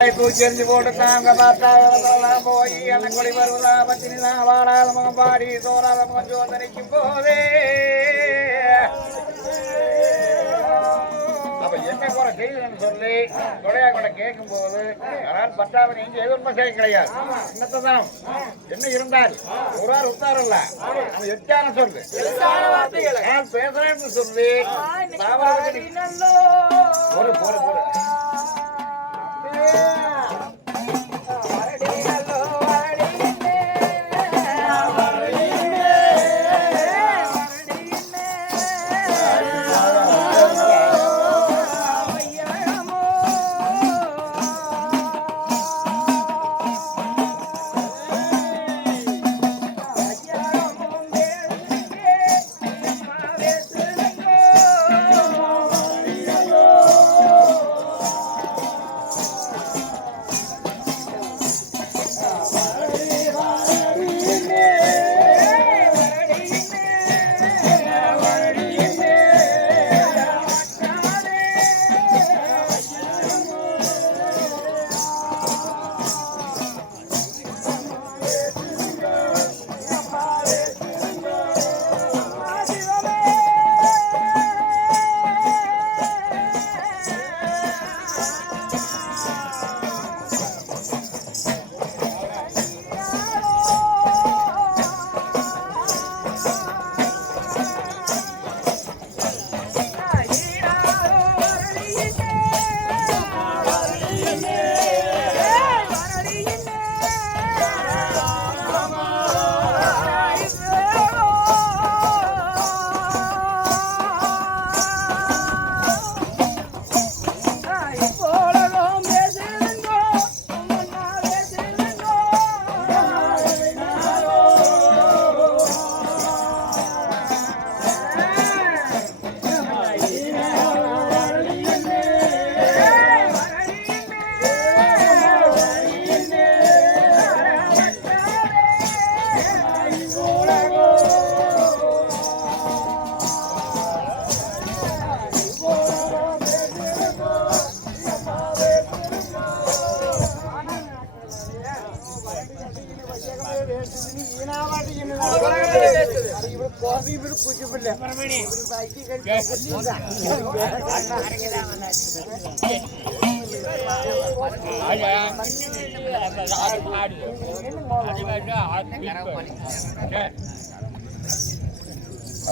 தூக்கி எறிஞ்சு போட்டுட்டாங்க பார்த்தா போய் அண்ணன் வருவதா பத்தினி தான் வாடாத முகம் பாடி சோறாத முகம் சோதனைக்கும் போதே. அப்ப என்ன குறை செய்யுதுன்னு சொல்லி தொடையா கூட கேட்கும் போது யாரால் பட்டாவன் இங்க எதிர்ப்பு செய்ய கிடையாது. என்னத்தை தான் என்ன இருந்தால் ஒரு ஆள் உத்தாரல்ல அவன் எட்டான சொல்லு. நான் பேசுறேன்னு சொல்லி Yeah. போடு போடு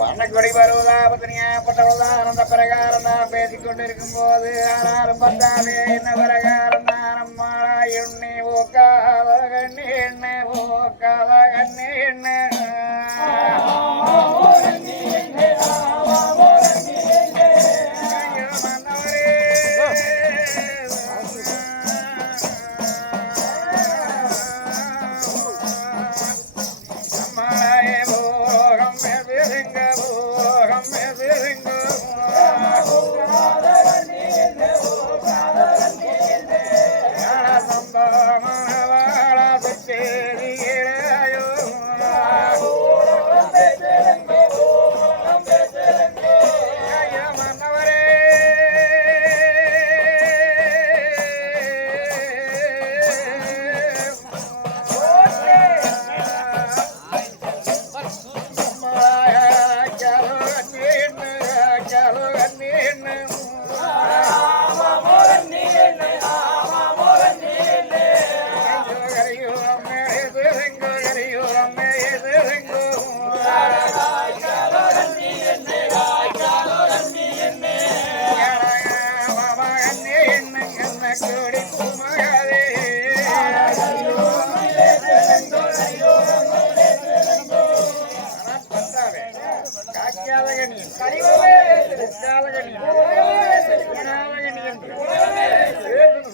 வண்ணக்கொடி வருவதாபத்தினியாப்பட்டவள்தான் அந்த பிரகாரம் தான் பேசிக் கொண்டிருக்கும் போது ஆனாலும் பத்தாவே என்ன பிரகாரம் தான்? எண்ணி ஓ கண்ணி என்ன ஓ கண்ணி என்ன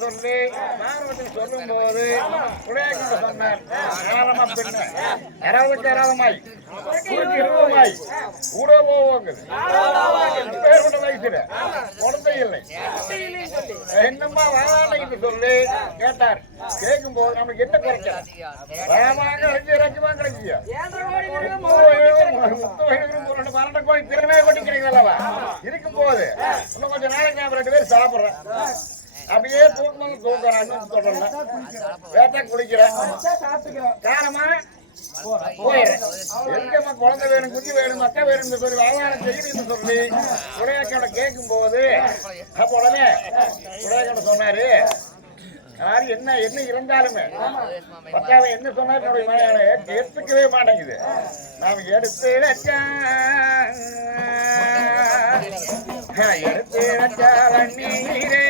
சொல்லி மாணவத்தில் சொல்லும் போது உடையாக்கிட்ட சொன்னார் ஏராளமா பெண்ணு யாராவது ஏராளமாய் நூற்றி கூட போவோங்க பேர் கொண்ட வயசுல குழந்தை இல்லை என்னம்மா வாழான்னு சொல்லு? கேட்டார். கேட்கும் போது நமக்கு என்ன குறைக்கலாம் வேகமாக கிடைச்சி இறக்குமா கிடைச்சியா பன்னெண்டு கோடி திறமையை கொட்டிக்கிறீங்களா இருக்கும் போது இன்னும் கொஞ்சம் நாளைக்கு நான் ரெண்டு பேரும் சாப்பிடுறேன். அப்படியே தூக்கணும் தூக்குறான்னு சொல்லல வேட்டா குடிக்கிறேன் காரணமா எங்கம்மா குழந்தை வேணும் குட்டி வேணும் அக்கா வேணும் சொல்லி வியாபாரம் செய்யணும்னு சொல்லி உடையாக்கோட கேட்கும் போது அப்ப உடனே உடையாக்கோட சொன்னாரு. யாரு என்ன என்ன இருந்தாலுமே பத்தாவ என்ன சொன்னாரு என்னுடைய மகனை ஏத்துக்கவே மாட்டேங்குது. நாம் எடுத்து வச்சா எடுத்து வச்சா நீரே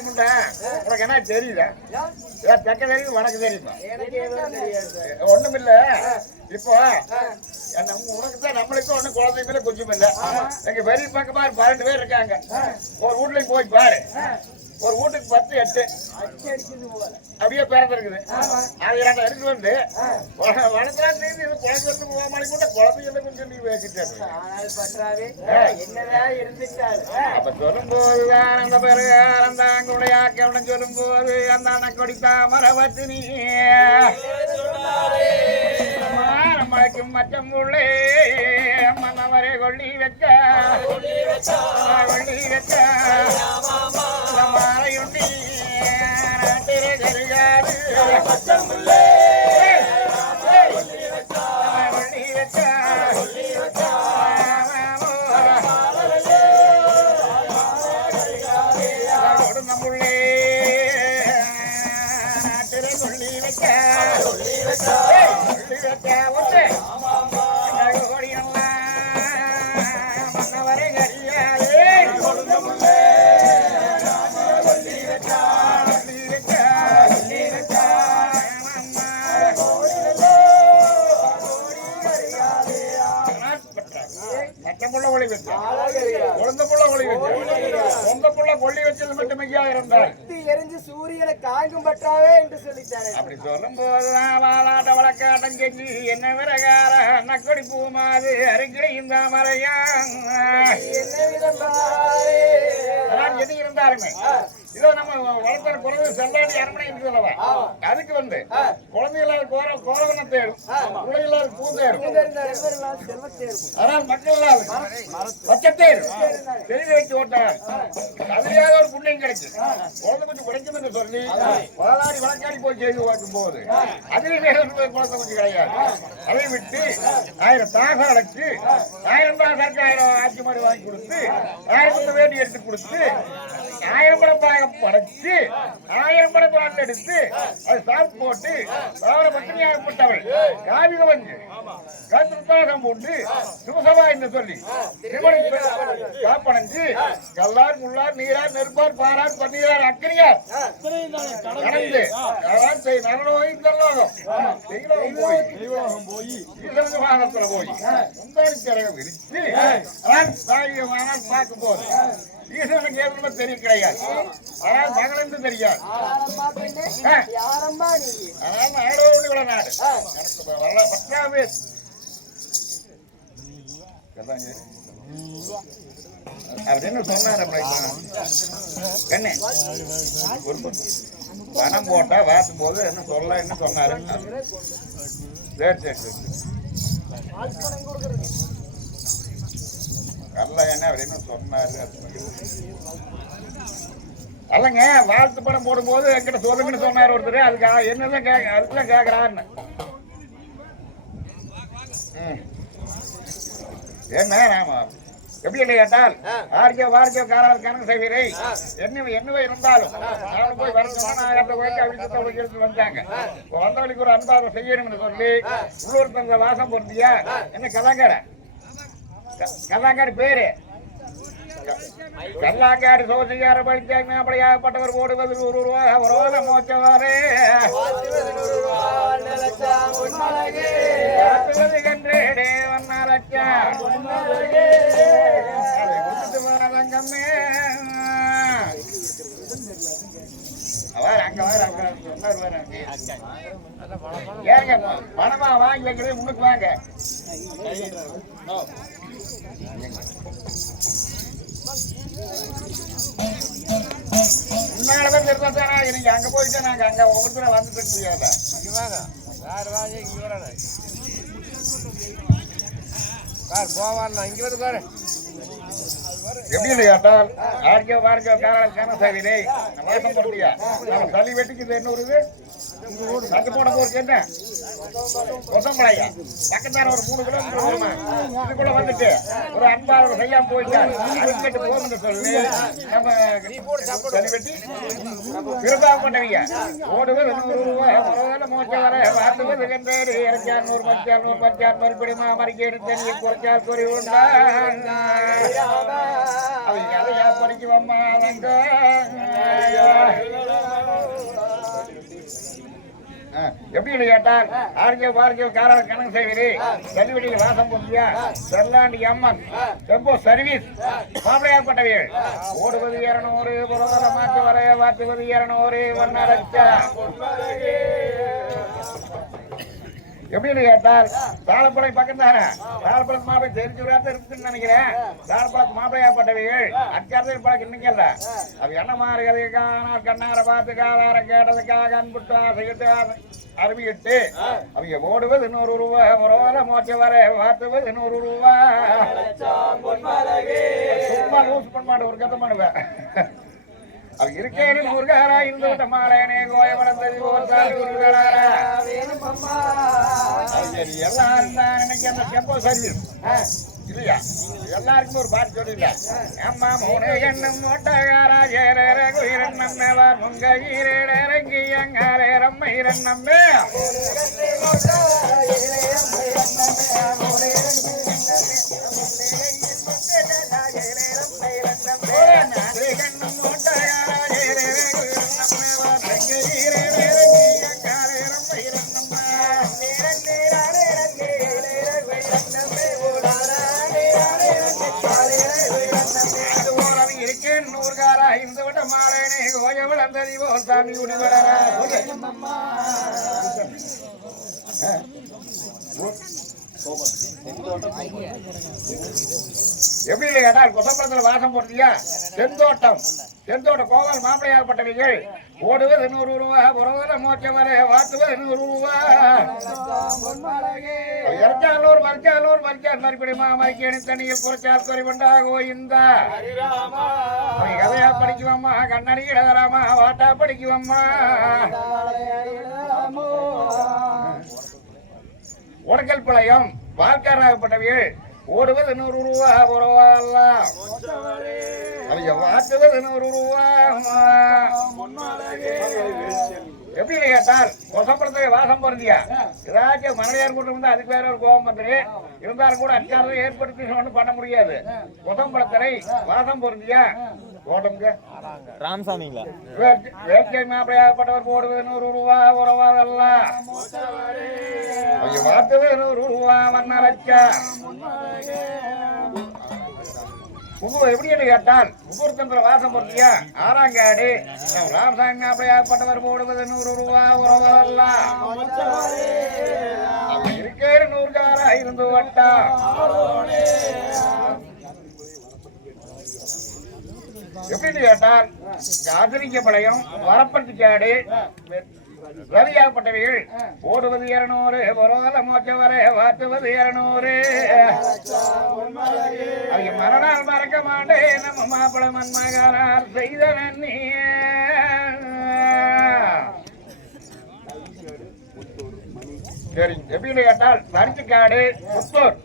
முண்டை உனக்கு என்ன தெரியுதா ஏன் தெக்க தெரியும் உனக்கு தெரியுமா? ஒண்ணும் இல்ல இப்போ உனக்கு தான் நம்மளுக்கும் ஒண்ணும் குழந்தைங்க மேல கொஞ்சம் இல்ல. எங்க பெரிய பக்கமா பன்னெண்டு பேர் இருக்காங்க. ஒரு வீட்லயும் போய் பாரு. ஒரு வீட்டுக்கு பத்து எட்டு. அப்படியே பிறந்திருக்குது அது இரண்டு எடுத்து வந்து வளர்க்கலாம் செய்து இது குழந்தை வந்து கோமாளி கூட குழந்தைங்க கொஞ்சம் நீ பேசிட்டு என்னதான் இருந்துட்டாரு? அப்ப சொல்லும்போதுதான் அந்த பெருகாரம் தாங்களுடைய ஆக்கவனம் சொல்லும்போது அந்த அணக்கொடி தாமரை வச்சு நீ மச்சம் உள்ளே மன்னவரை கொள்ளி வச்ச கொள்ளி வச்ச மாலையுண்டி நாட்டிலே கருகாது கொள்ளி வச்ச கொடுங்கமுள்ளே நாட்டிலே கொள்ளி வச்ச கொள்ளி வச்ச ஒன்று சுத்தி எரிஞ்சு சூரியனை காங்கும் பற்றாவே என்று அப்படி சொல்லும் போதுதான் வாலாட்ட வழக்காட்டம் செஞ்சு என்ன விரகார நக்கொடி பூமாது அருகில இந்த மறையா என்ன விதம் எது இருந்தாலுமே. இதோ நம்ம வளர்த்துற குழந்தை செல்லாடி அரண்மனை சொல்லவா அதுக்கு வந்து குழந்தை இல்லாத கோர கோரவனை தேடும் குழந்தை இல்லாத பூ செல்வத்தேர்வு. ஆனால் மக்கள் இல்லாத பச்சத்தேர் தெரிவி வச்சு ஓட்டார். அதுலயாக ஒரு புண்ணியம் கிடைக்கும் குழந்தை கொஞ்சம் கிடைக்கும் என்று சொல்லி வளராடி வழக்காடி போய் செய்து பார்க்கும் போது அதில் குழந்தை கொஞ்சம் கிடையாது. அதை விட்டு ஆயிரம் தாக அடைச்சு ஆயிரம் தான் சரக்கு ஆயிரம் ஆட்சி மாதிரி வாங்கி கொடுத்து ஆயிரத்தி வேண்டி எடுத்து கொடுத்து ஆயிரம் படம் பாகம் படைச்சு ஆயிரம் படம் பாட்டு எடுத்து அது சாப் போட்டு அவரை பத்தினியாகப்பட்டவள் காவிக வந்து கத்திரத்தாகம் போட்டு சுகசபா என்று சொல்லி சிவனை காப்படைஞ்சு கல்லார் முள்ளார் நீரார் நெருப்பார் பாரார் பன்னீரார் அக்கனியார். கடந்து அதான் செய் நரலோகி தல்லோகம் தெய்வலோகம் போய் ஈஸ்வரன் வாகனத்துல போய் முந்தாடி சிறக விரித்து அதான் தாயை மகன் பார்க்கும் போது ஈஸ்வரனுக்கு ஏற்கனவே தெரிய கிடையாது. ஆனால் மகள் என்று தெரியாது. யாரம்மா பெண்ணே? ஆ. யாரம்மா நீ? அதான் நாடோடி விட நாடு. எனக்கு வரல என்ன சொன்னார் கண்ணு ஒரு பணம் போட்டா வாத்தும் போது என்ன சொல்ல என்ன சொன்னாரு சரி சரி சரி. அல்ல என்ன அவர் என்ன சொன்னாரு. அல்லங்க வாழ்த்து படம் போடும்போது என்கிட்ட சொல்லுங்கன்னு சொன்னார் ஒருத்தர். அதுக்கு அவன் என்னதான் கேட்க அதுக்குலாம் கேட்கறான்னு ம். என்ன நாம எப்படி இல்லை கேட்டால்? ஆர்ஜியோ வார்ஜியோ காரால் கணக்கு செய்வீரை என்ன என்னவே இருந்தாலும் நானும் போய் வர சொன்னா நான் அந்த கோயிலுக்கு அவிழ்த்து எடுத்து வந்தாங்க. வந்தவளுக்கு ஒரு அன்பாக செய்யணும்னு சொல்லி உள்ளூர் தந்த வாசம் பொருந்தியா? என்ன கலாங்கார கல்லாங்காடு பேரு. கல்லாங்காடு சோசியார பழிச்சாங்க அப்படியாகப்பட்டவர் ஓடுவது நூறு ரூபாய் அவரோட மோச்சவாரே அவர் அங்க வாரு, அங்க. ஏங்க பணமா வாங்கி வைக்கிறது முன்னுக்கு வாங்க. முன்னாலதான் தெரிஞ்சாதானா நீங்க அங்க போயிட்டு நாங்க அங்க ஒவ்வொருத்தரும் வந்துட்டு முடியாதா? எப்படி இல்லை கேட்டால் ஆர்ஜோ வார்ஜோ காரணம் காரணம் சாவிலே வாசம் நம்ம தள்ளி வெட்டிக்கு இது என்ன வருது சட்டு போட போருக்கு என்ன? கொசம்பளையா பக்கத்தார ஒரு மூணு கிலோமீட்டர் வருமா? இதுக்குள்ள வந்துட்டு ஒரு அன்பா ஒரு செய்யாம போயிட்டா அடிக்கட்டு போகணும்னு சொல்லி நம்ம தள்ளி வெட்டி விருதாக நூறு ரூபாய் நூறு நூறு மறுபடியும் எடுத்து நீ குறைச்சால் உண்டா அவங்க எப்படி இல்லை கேட்டால் ஆர்ஜியோ பார்ஜியோ காரண கணக்கு செய்வீரு. கல்வெடியில் வாசம் போட்டியா செல்லாண்டி அம்மன் செம்போ சர்வீஸ். மாப்பிளையாப்பட்டவர்கள் ஓடுவது இருநூறு புறவர மாற்று வரைய வாத்துவது இருநூறு வண்ணாரச்சா எப்படின்னு கேட்டால் தாளப்படை பக்கம் தானே தாளப்படத்து மாப்பிளை தெரிஞ்சு விடாத இருக்குன்னு நினைக்கிறேன். தாளப்படத்து மாப்பிளையாப்பட்டவைகள் அச்சாரத்தில் பழக்கம் இன்னைக்கல்ல அது என்ன மாறுகிறது காணார் கண்ணார பார்த்து காதார கேட்டதுக்காக அன்புட்டு ஆசையிட்டு ஆசை- அறிவியிட்டு அவங்க ஓடுவது நூறு ரூபாய் ஒரு மோச்ச வர வாத்துவது நூறு ரூபாய் சும்மா லூஸ் பண்ண மாட்டேன் ஒரு கதை பண்ணுவேன். அவ இருக்கேன்னு முருகாரா இருந்து விட்ட மாலையனே கோய வளர்ந்தது ஒரு தாய் முருகாரா சரி எல்லாம் இருந்தாங்க அந்த டெம்போ சர்வீஸ் இல்லையா? எல்லாருக்கும் ஒரு பாட்டு சொல்லிடல அம்மா மூணு எண்ணும் ஓட்டகாரா சேரே குயிரன் நம்மேவார் முங்க ஈரேடரங்கி அங்காரே ரம்மயிரன் நம்பே ஓட்டகாரா சேரே சாமி எப்படி இல்லை கேட்டால் வாசம் போடுறியா? செந்தோட்டம். செந்தோட்டம் கோவால் மாப்பிளையாகப்பட்டவைகள் ஓடுவது நூறு ரூபா புறவர மோச்ச வாத்துவது நூறு ரூபா இறச்சாலூர் மறைச்சாலூர் மறுபடியும் மறுபடியுமா மறைக்கணி தண்ணியில் குறைச்சால் குறைவுண்டாகோ இந்த கதையா படிக்குவம்மா கண்ணடி இடராமா வாட்டா படிக்குவம்மா. உடக்கல் பழையம் வாழ்க்காராகப்பட்டவைகள் ஓடுவது நூறு ரூபா உறவாலாம் அவங்க வாட்டுவது நூறு ரூபா எப்படி கேட்டால் கொசப்படத்தை வாசம் பொருந்தியா ஏதாச்சும் மனைவியார் கூட்டம் இருந்தா அதுக்கு வேற ஒரு கோபம் வந்துரு. இருந்தாலும் கூட அச்சாரம் ஏற்படுத்தி ஒன்றும் பண்ண முடியாது. கொசம்படத்தரை வாசம் பொருந்தியா ராமசாமிங்களா? வேட்கை மாப்பிளையாகப்பட்டவர் போடுவது நூறு ரூபா அவங்க வாட்டுவது நூறு ரூபா வண்ண வச்சா முகு எப்படி என்று கேட்டால் முகூர்த்தந்திர வாசம் பொருத்தியா ஆறாங்காடு. ராமசாமி மாப்பிளையாகப்பட்டவர் போடுவது நூறு ரூபா உறவாதெல்லாம் அவன் இருக்கிற நூறு ஜாரா இருந்து வட்டா எப்படின்னு கேட்டால் ஆசிரிக்கப்படையும் வரப்பட்டுச்சாடு. ரவியாகப்பட்டவைகள் ஓடுவது இருநூறு பரவாயில்ல மோச்ச வர வாத்துவது இருநூறு. அவங்க மறுநாள் மறக்க மாட்டேன் நம்ம மாப்பிள மன்மகனார் செய்த நன்னிய சரி எப்படின்னு கேட்டால் பரிசுக்காடு புத்தூர்.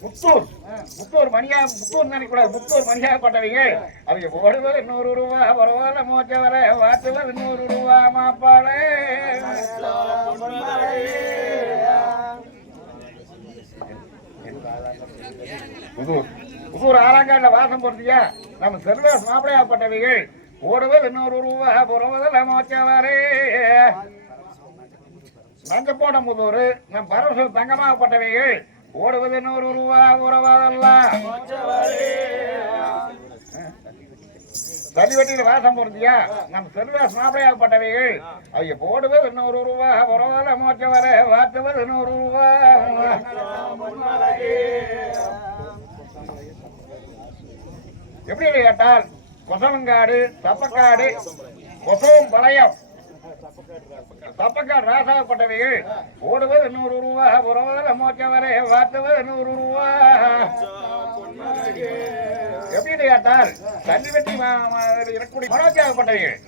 புத்தூர் புத்தூர் மணியா புத்தூர் நினைக்கூடாது புத்தூர் மணியாகப்பட்டவங்க அவங்க போடுவது நூறு ரூபா பரவாயில்ல மோச்ச வர வாத்துவது நூறு ரூபா மாப்பாளே. புதூர். புதூர் ஆறாங்கால வாசம் பொறுத்தியா நம்ம செல்வாஸ் மாப்பிளையாகப்பட்டவைகள் ஓடுவது நூறு ரூபா புறவதில் மோச்ச வரே. நஞ்சப்போட முதூர் நம் பரவசல் தங்கமாக பட்டவைகள் நூறு உருவா உறவாதல்ல. தள்ளிவட்டியில் வாசம் பொருந்தியா? நம் செல்வாஸ் மாப்பிளையாகப்பட்டவைகள் அவைய போடுவது இன்னொரு ரூபா உறவால மோச்சவர வாத்துவது இன்னொரு ரூபா எப்படி கேட்டால் கொசவங்காடு தப்பக்காடு கொசவம் பழையம். தப்பக்காடு ராசாகப்பட்டவைகள் ஓடுவது நூறு ரூபா உறவுகள் மோச்ச வரை வாத்துவது நூறு ரூபா எப்படின்னு கேட்டால் தண்ணி வெட்டி இருக்கக்கூடிய மனோஜாகப்பட்டவைகள்